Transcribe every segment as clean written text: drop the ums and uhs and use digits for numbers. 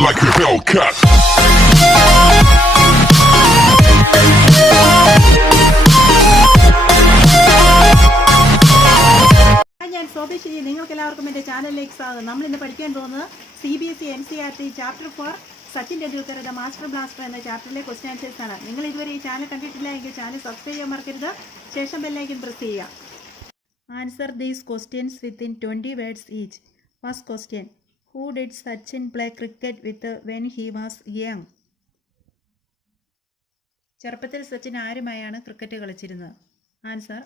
like a Hellcat. ഞാൻ സ്വദേശി നിങ്ങൾക്ക് എല്ലാവർക്കും എൻ്റെ ചാനലിലേക്ക് സ്വാഗതം. നമ്മൾ ഇന്ന് പഠിക്കാൻ പോകുന്നത് CBSE NCERT ചാപ്റ്റർ 4 സച്ചിൻ ടെണ്ടുൽക്കറുടെ മാസ്റ്റർ ബ്ലാസ്റ്റർ എന്ന ചാപ്റ്ററിലെ ക്വസ്റ്റ്യൻ ആൻസേഴ്സ് ആണ്. നിങ്ങൾ ഇതുവരെ ഈ ചാനൽ കണ്ടിട്ടില്ല എങ്കിൽ ചാനൽ സബ്സ്ക്രൈബ് ചെയ്യാൻ മറക്കരുത്. ശേഷം ബെല്ലൈക്കൺ പ്രസ് ചെയ്യുക. Answer these questions within 20 words each. First question, who did Sachin play cricket with when he was young? ചെറുപ്പത്തിൽ സച്ചിൻ ആരുമായാണ് ക്രിക്കറ്റ് കളിച്ചിരുന്നത്? Answer,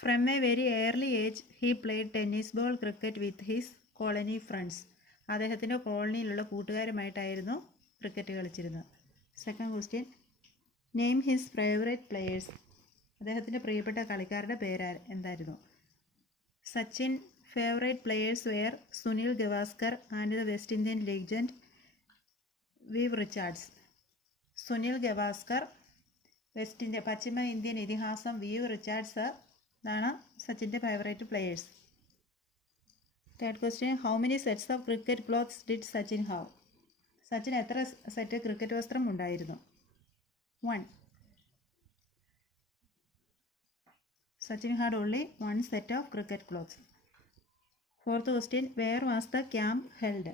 from a very early age he played tennis ball cricket with his colony friends. അദ്ദേഹത്തിൻ്റെ കോളനിയിലുള്ള കൂട്ടുകാരുമായിട്ടായിരുന്നു cricket കളിച്ചിരുന്നത്. Second question, name his favourite players. അദ്ദേഹത്തിൻ്റെ പ്രിയപ്പെട്ട കളിക്കാരുടെ പേര് എന്തായിരുന്നു? Sachin favourite players were Sunil Gavaskar and the west Indian legend Viv Richards. Sunil Gavaskar, പശ്ചിമ ഇന്ത്യൻ ഇതിഹാസം വിവ് റിച്ചാർഡ്സ് ഇതാണ് സച്ചിൻ്റെ favourite players. Third question, how many sets of cricket clothes did Sachin have? Sachin എത്ര സെറ്റ് ക്രിക്കറ്റ് വസ്ത്രം ഉണ്ടായിരുന്നു? 1. Sachin had only 1 set of cricket clothes. Fourth question, where was the camp held?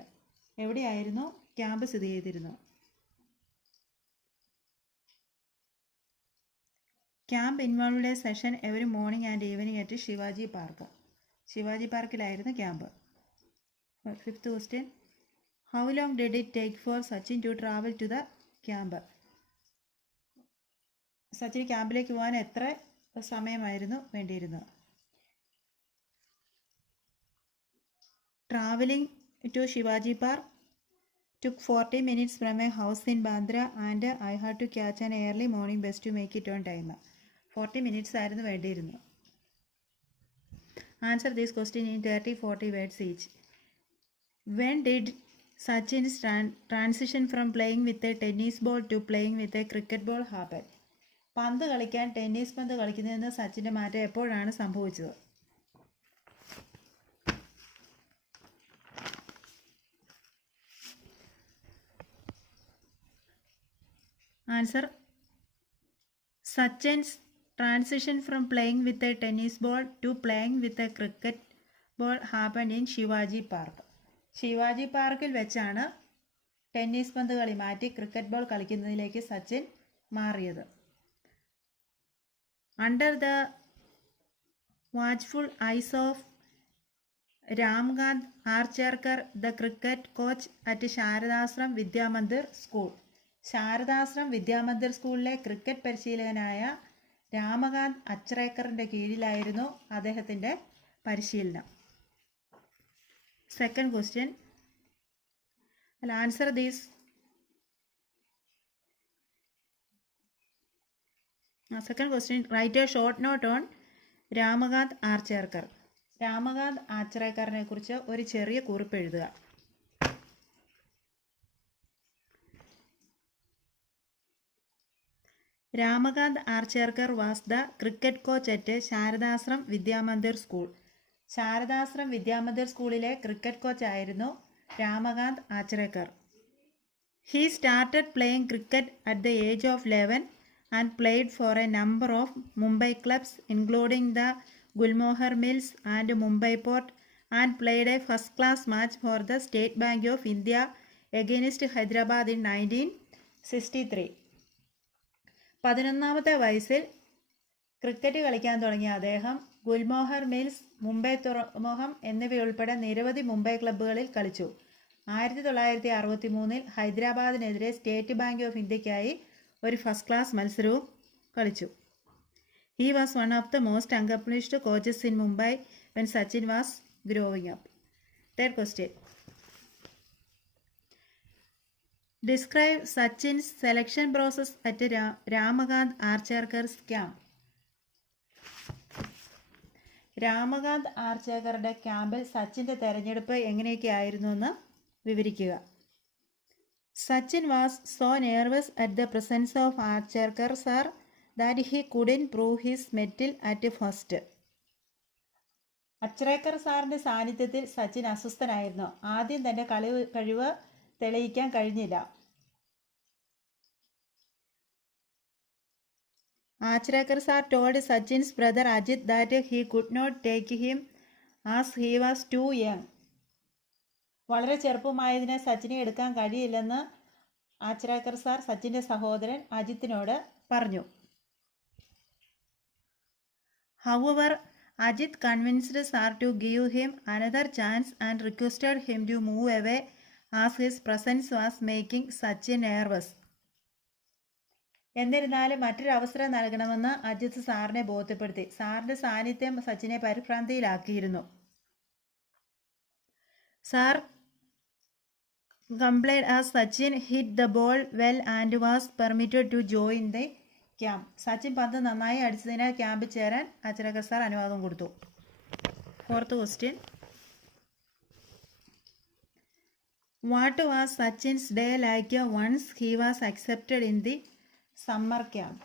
എവിടെയായിരുന്നു camp സ്ഥിതി ചെയ്തിരുന്നത്? Camp involved a session every morning and evening at Shivaji Park. Shivaji പാർക്കിലായിരുന്നു camp. Fifth question, how long did it take for Sachin to travel to the camp? Sachin ക്യാമ്പിലേക്ക് പോകാൻ എത്ര സമയമായിരുന്നു വേണ്ടിയിരുന്നത്? Travelling to Shivaji Park took 40 minutes from a house in Bandra and I had to catch an early morning bus to make it on time. 40 minutes ആയിരുന്നു വേണ്ടിയിരുന്നത്. Answer this question in 30-40 words each. When did Sachin's transition from playing with a tennis ball to playing with a cricket ball happen? പന്ത് കളിക്കാൻ tennis പന്ത് കളിക്കുന്നതിന് സച്ചിൻ്റെ മാറ്റം എപ്പോഴാണ് സംഭവിച്ചത്? Answer, Sachin's transition from playing with a tennis ball to playing with a cricket ball happened in Shivaji Park. Shivaji പാർക്കിൽ വെച്ചാണ് tennis പന്ത് കളി മാറ്റി ക്രിക്കറ്റ് ബോൾ കളിക്കുന്നതിലേക്ക് സച്ചിൻ മാറിയത്. Under the watchful eyes of Ramakant Achrekar the cricket coach at Sharadashram Vidyamandir school. Sharadashram Vidyamandir സ്കൂളിലെ cricket പരിശീലകനായ രാമകാന്ത് അച്രേക്കറിൻ്റെ കീഴിലായിരുന്നു അദ്ദേഹത്തിൻ്റെ പരിശീലനം. Second question, answer these. Second question, write a short note on Ramakant Achrekar. Ramakant ആച്രേക്കറിനെ കുറിച്ച് ഒരു ചെറിയ കുറിപ്പ് എഴുതുക. Ramakant Achrekar was the cricket coach at Sharadashram Vidyamandir school. Sharadashram Vidyamandir സ്കൂളിലെ ക്രിക്കറ്റ് കോച്ച് ആയിരുന്നു Ramakant Achrekar. He started playing cricket at the age of 11 and played for a number of Mumbai clubs including the Gulmohar mills and Mumbai port and played a first class match for the State Bank of India against Hyderabad in 1963. 11ാമത്തെ വയസ്സിൽ cricket കളിക്കാൻ തുടങ്ങിയ അദ്ദേഹം ഗുൽമോഹർ mills, Mumbai തുറമുഖം എന്നിവയുൾപ്പെടെ നിരവധി മുംബൈ ക്ലബ്ബുകളിൽ കളിച്ചു. 1963 ഹൈദരാബാദിനെതിരെ state Bank of ഇന്ത്യക്കായി ഒരു ഫസ്റ്റ് ക്ലാസ് മത്സരവും കളിച്ചു. He was one of the most accomplished coaches in Mumbai when Sachin was growing up. Third question, describe Sachin's selection process at Ramakanth Archerkar's camp. Ramakant ആർച്ചേക്കറുടെ ക്യാമ്പിൽ സച്ചിൻ്റെ തെരഞ്ഞെടുപ്പ് എങ്ങനെയൊക്കെ ആയിരുന്നു എന്ന് വിവരിക്കുക. Sachin was so nervous at the presence of Achrekar sir that he couldn't prove his mettle at first. Achrekar സാറിൻ്റെ സാന്നിധ്യത്തിൽ സച്ചിൻ അസ്വസ്ഥനായിരുന്നു. ആദ്യം തൻ്റെ കഴിവ് തെളിയിക്കാൻ കഴിഞ്ഞില്ല. Achrekar sir told Sachin's brother Ajit that he could not take him as he was too young. വളരെ ചെറുപ്പമായതിനെ സച്ചിനെ എടുക്കാൻ കഴിയില്ലെന്ന് ആച്രേക്കർ സാർ സച്ചിൻ്റെ സഹോദരൻ അജിത്തിനോട് പറഞ്ഞു. However, Ajit convinced Sar to give him another chance and requested him to move away as his presence was making Sachin nervous. എന്നിരുന്നാലും മറ്റൊരു അവസരം നൽകണമെന്ന് അജിത് സാറിനെ ബോധ്യപ്പെടുത്തി. സാറിൻ്റെ സാന്നിധ്യം സച്ചിനെ പരിഭ്രാന്തിയിലാക്കിയിരുന്നു. Sir complained as Sachin hit the ball well and was permitted to join the camp. Sachin പന്ത് നന്നായി അടിച്ചതിനാൽ ക്യാമ്പിൽ ചേരാൻ ആച്രേക്കർ സാർ അനുവാദം കൊടുത്തു. 4th question. What was Sachin's day like once he was accepted in the summer camp?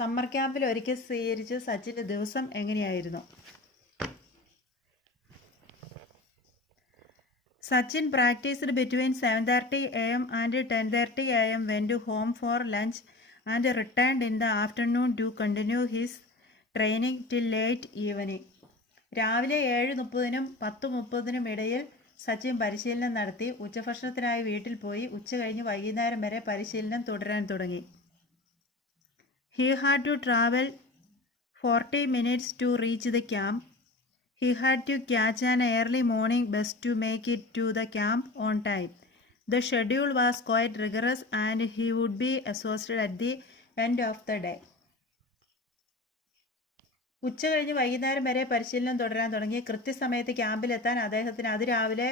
Summer ക്യാമ്പിൽ ഒരിക്കൽ സ്വീകരിച്ച് സച്ചിൻ്റെ ദിവസം എങ്ങനെയായിരുന്നു? Sachin practised between 7:30 AM and 10:30 AM, went home for lunch and returned in the afternoon to continue his training till late evening. രാവിലെ 7:30-നും 10:30-നും ഇടയിൽ സച്ചിൻ പരിശീലനം നടത്തി. ഉച്ചഭക്ഷണത്തിനായി വീട്ടിൽ പോയി. ഉച്ച കഴിഞ്ഞ് വൈകുന്നേരം വരെ പരിശീലനം തുടരാൻ തുടങ്ങി. He had to travel 40 minutes to reach the camp. He had to catch an early morning bus to make it to the camp on time. The schedule was quite rigorous and he would be exhausted at the end of the day. ഉച്ച കഴിഞ്ഞ് വൈകുന്നേരം വരെ പരിശീലനം തുടരാൻ തുടങ്ങി. കൃത്യസമയത്ത് ക്യാമ്പിലെത്താൻ അദ്ദേഹത്തിന് അതിരാവിലെ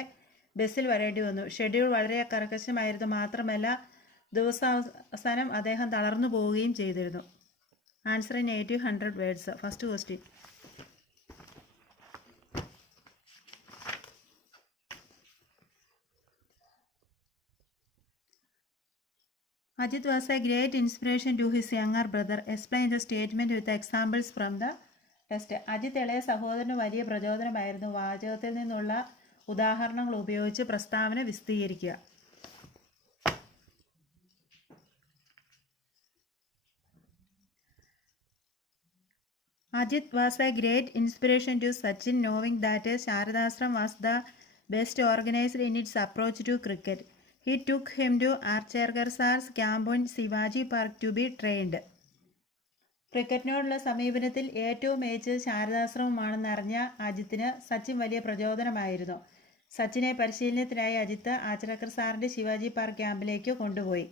ബസ്സിൽ വരേണ്ടി വന്നു. ഷെഡ്യൂൾ വളരെ കർക്കശമായിരുന്നു. മാത്രമല്ല ദിവസാവസാനം അദ്ദേഹം തളർന്നു പോവുകയും ചെയ്തിരുന്നു. Answer in 80-100 words. First question. Ajit was a great inspiration to his younger brother. Explain the statement with examples from the text. Ajit ഇളയ സഹോദരന് വലിയ പ്രചോദനമായിരുന്നു. വാചകത്തിൽ നിന്നുള്ള ഉദാഹരണങ്ങൾ ഉപയോഗിച്ച് പ്രസ്താവന വിശദീകരിക്കുക. Ajit was a great inspiration to Sachin, knowing that Sharadashram was the best organized in its approach to cricket. He took him to Achreyakar Sar's camp on Shivaji Park to be trained. ക്രിക്കറ്റിനോടുള്ള സമീപനത്തിൽ ഏറ്റവും മികച്ചത് ശാരദാശ്രമമാണെന്നറിഞ്ഞ അജിത്തിന് സച്ചിൻ വലിയ പ്രചോദനമായിരുന്നു. സച്ചിനെ പരിശീലനത്തിനായി അജിത്ത് ആച്രേക്കർ സാറിൻ്റെ Shivaji park ക്യാമ്പിലേക്ക് കൊണ്ടുപോയി.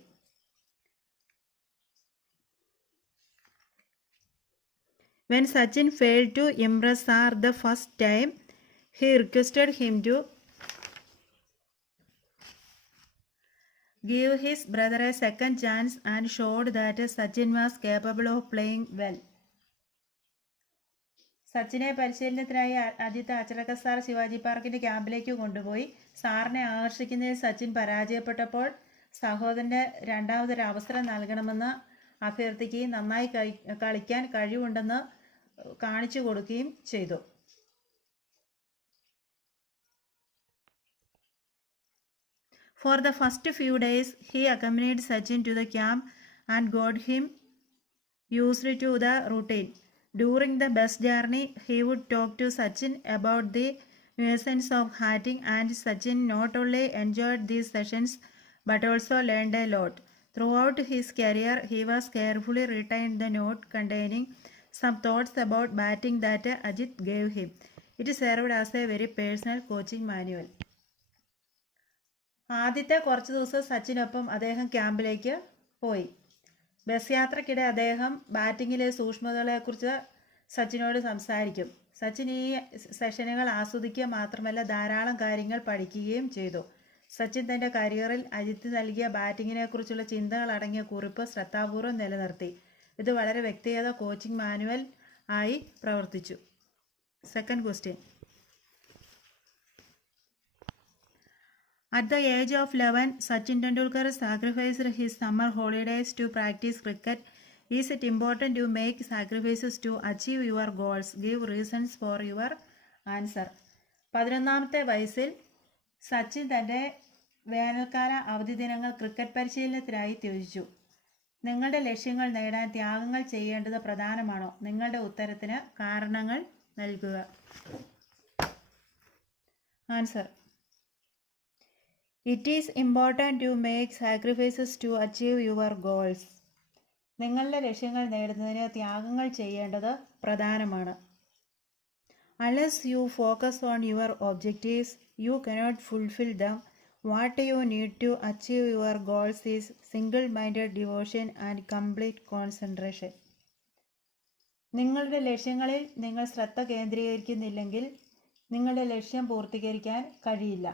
When Sachin failed to impress Sar the first time, he requested him to give his brother a second chance and showed that Sachin was capable of playing well. സച്ചിനെ പരിശീലനത്തിനായി അജിത്ത് ആച്രേക്കർ സാർ ശിവാജി പാർക്കിൻ്റെ ക്യാമ്പിലേക്ക് കൊണ്ടുപോയി. സാറിനെ ആകർഷിക്കുന്നതിൽ സച്ചിൻ പരാജയപ്പെട്ടപ്പോൾ സഹോദരന് രണ്ടാമതൊരു അവസരം നൽകണമെന്ന് അഭ്യർത്ഥിക്കുകയും നന്നായി കളിക്കാൻ കഴിവുണ്ടെന്ന് കാണിച്ചു കൊടുക്കുകയും ചെയ്തു. For the first few days, he accompanied Sachin to the camp and got him used to the routine. During the bus journey, he would talk to Sachin about the nuisance of hatting, and Sachin not only enjoyed these sessions but also learned a lot. Throughout his career, he was carefully retained the note containing some thoughts about batting that Ajit gave him. It served as a very personal coaching manual. ആദ്യത്തെ കുറച്ച് ദിവസം സച്ചിനൊപ്പം അദ്ദേഹം ക്യാമ്പിലേക്ക് പോയി. Bus യാത്രക്കിടെ അദ്ദേഹം ബാറ്റിങ്ങിലെ സൂക്ഷ്മതകളെക്കുറിച്ച് സച്ചിനോട് സംസാരിക്കും. സച്ചിൻ ഈ സെഷനുകൾ ആസ്വദിക്കുക മാത്രമല്ല ധാരാളം കാര്യങ്ങൾ പഠിക്കുകയും ചെയ്തു. സച്ചിൻ തൻ്റെ കരിയറിൽ അജിത്ത് നൽകിയ ബാറ്റിങ്ങിനെക്കുറിച്ചുള്ള ചിന്തകൾ അടങ്ങിയ കുറിപ്പ് ശ്രദ്ധാപൂർവ്വം നിലനിർത്തി. ഇത് വളരെ വ്യക്തിഗത കോച്ചിങ് മാനുവൽ ആയി പ്രവർത്തിച്ചു. Second question. At the age of 11, Sachin Tendulkar sacrificed his summer holidays to practice cricket. Is it important to make sacrifices to achieve your goals? Give reasons for your answer. 11-ാമത്തെ വയസ്സിൽ സച്ചിൻ തൻ്റെ വേനൽക്കാല അവധി ദിനങ്ങൾ cricket പരിശീലനത്തിനായി ത്യജിച്ചു. നിങ്ങളുടെ ലക്ഷ്യങ്ങൾ നേടാൻ ത്യാഗങ്ങൾ ചെയ്യേണ്ടത് പ്രധാനമാണോ? നിങ്ങളുടെ ഉത്തരത്തിന് കാരണങ്ങൾ നൽകുക. Answer: it is important to make sacrifices to achieve your goals. നിങ്ങളുടെ ലക്ഷ്യങ്ങൾ നേടുന്നതിന് ത്യാഗങ്ങൾ ചെയ്യേണ്ടത് പ്രധാനമാണ്. Unless you focus on your objectives you cannot fulfil them. What you need to achieve your goals is single minded devotion and complete concentration. നിങ്ങളുടെ ലക്ഷ്യങ്ങളിൽ നിങ്ങൾ ശ്രദ്ധ കേന്ദ്രീകരിക്കുന്നില്ലെങ്കിൽ നിങ്ങളുടെ ലക്ഷ്യം പൂർത്തീകരിക്കാൻ കഴിയില്ല.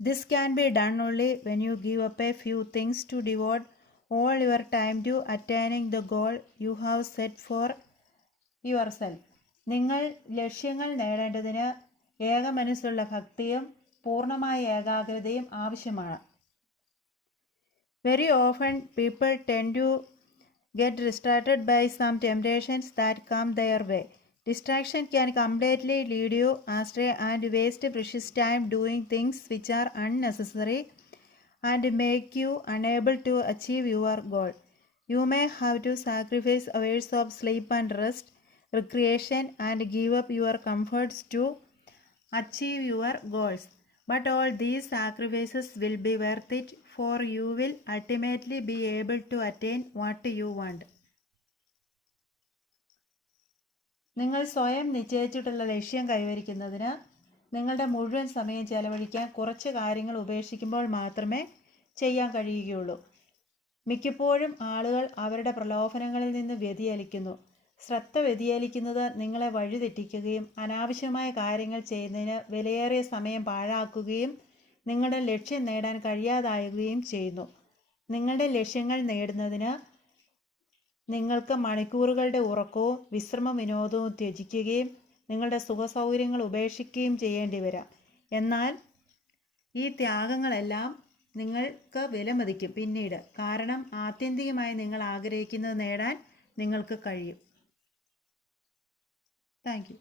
This can be done only when you give up a few things to devote all your time to attaining the goal you have set for yourself. നിങ്ങൾ ലക്ഷ്യങ്ങൾ നേടേണ്ടതിന് ഏകമനസ്സുള്ള ഭക്തിയും പൂർണ്ണമായ ഏകാഗ്രതയും ആവശ്യമാണ്. Very often people tend to get distracted by some temptations that come their way. Distraction can completely lead you astray and waste precious time doing things which are unnecessary and make you unable to achieve your goal. You may have to sacrifice hours of sleep and rest, recreation, and give up your comforts to achieve your goals. But all these sacrifices will be worth it, for you will ultimately be able to attain what you want. നിങ്ങൾ സ്വയം നിശ്ചയിച്ചിട്ടുള്ള ലക്ഷ്യം കൈവരിക്കുന്നതിന് നിങ്ങളുടെ മുഴുവൻ സമയം ചെലവഴിക്കാൻ കുറച്ച് കാര്യങ്ങൾ ഉപേക്ഷിക്കുമ്പോൾ മാത്രമേ ചെയ്യാൻ കഴിയുകയുള്ളൂ. മിക്കപ്പോഴും ആളുകൾ അവരുടെ പ്രലോഭനങ്ങളിൽ നിന്ന് വ്യതിചലിക്കുന്നു. ശ്രദ്ധ വ്യതിചലിക്കുന്നത് നിങ്ങളെ വഴിതെറ്റിക്കുകയും അനാവശ്യമായ കാര്യങ്ങൾ ചെയ്യുന്നതിന് വിലയേറിയ സമയം പാഴാക്കുകയും നിങ്ങളുടെ ലക്ഷ്യം നേടാൻ കഴിയാതാവുകയും ചെയ്യുന്നു. നിങ്ങളുടെ ലക്ഷ്യങ്ങൾ നേടുന്നതിന് നിങ്ങൾക്ക് മണിക്കൂറുകളുടെ ഉറക്കവും വിശ്രമ വിനോദവും ത്യജിക്കുകയും നിങ്ങളുടെ സുഖസൗകര്യങ്ങൾ ഉപേക്ഷിക്കുകയും ചെയ്യേണ്ടി വരാം. എന്നാൽ ഈ ത്യാഗങ്ങളെല്ലാം നിങ്ങൾക്ക് വിലമതിക്കും പിന്നീട്. കാരണം ആത്യന്തികമായി നിങ്ങൾ ആഗ്രഹിക്കുന്നത് നേടാൻ നിങ്ങൾക്ക് കഴിയും. Thank you.